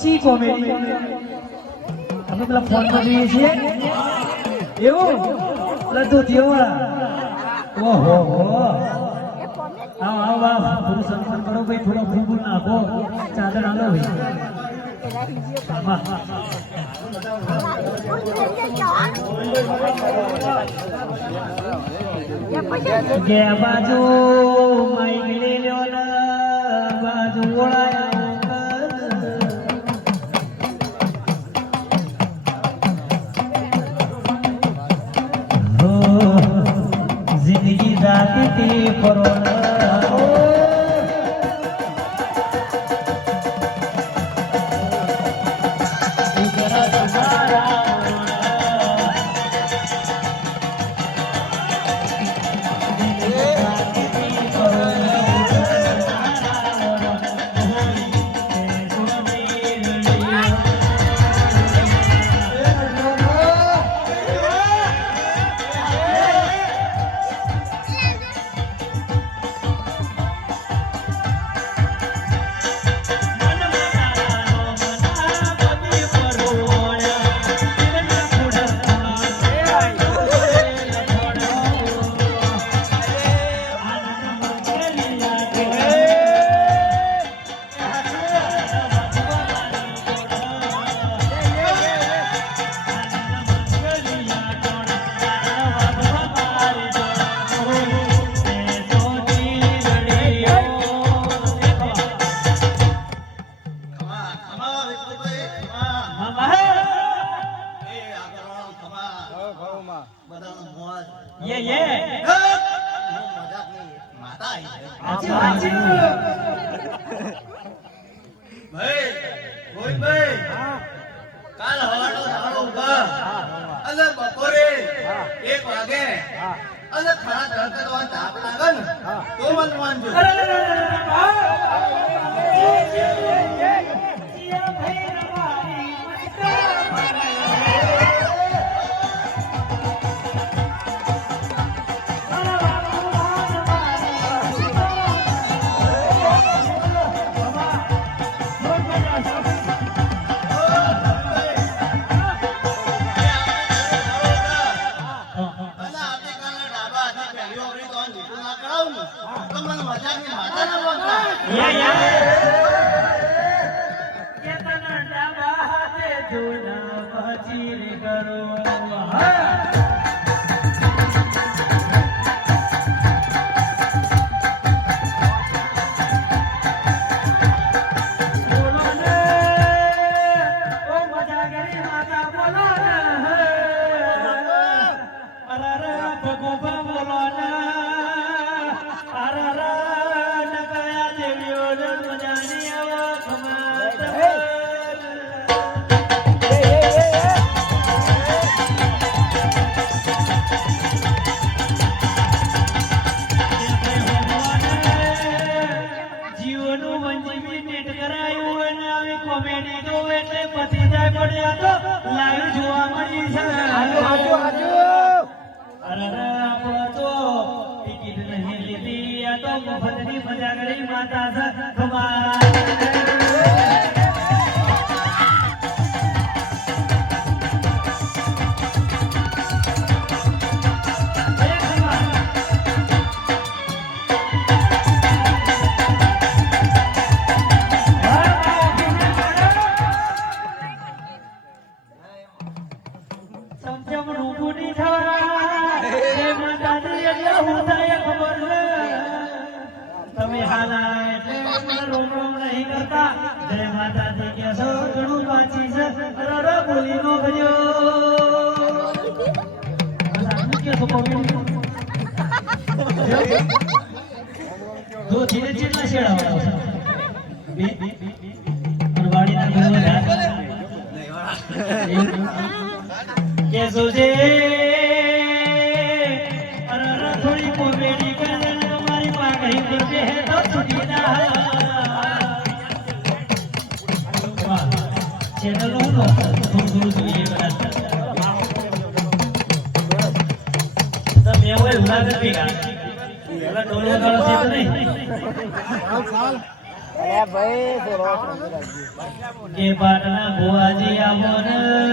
ચી કોમેડી અમે પેલા ફોન માં જોઈએ છીએ એવું લડતું થયો ઓહો આવો આવો થોડું સન્માન કરો ભાઈ થોડો ફૂલ નાખો ચાદર આલો ભાઈ કે બાજુ માઈક લઈ લ્યો ને બાજુ ઓળાયા જિંદગી જાતી તે પરોના કાલ હવાડો ધાડો ઉભા અને બપોરે 1 વાગે અને ખરા તડકા તાપ લાગે ને તો મન માનજો તમે હાલા એટલે મને રોમ રોમ નહીં કરતા જય માતાજી કે છો ઘણું બાચી છે અરે બોલી નો કર્યો સામુ કે તો દો ધીરે ધીરે છેડાવો બે અરવાડી ના ઘરમાં કે સોજે અરે થોડી કોમેડી કરે તમારી માં કहीं કરતે હે તો છૂટી ના ચેનલ નો દૂર દૂર જોઈએ બધા તો મેં ઓય ઉલાગર ભેગા એલા ડોલો ગાળો છે નહીં કે પાટના ભુવાજી આવો ને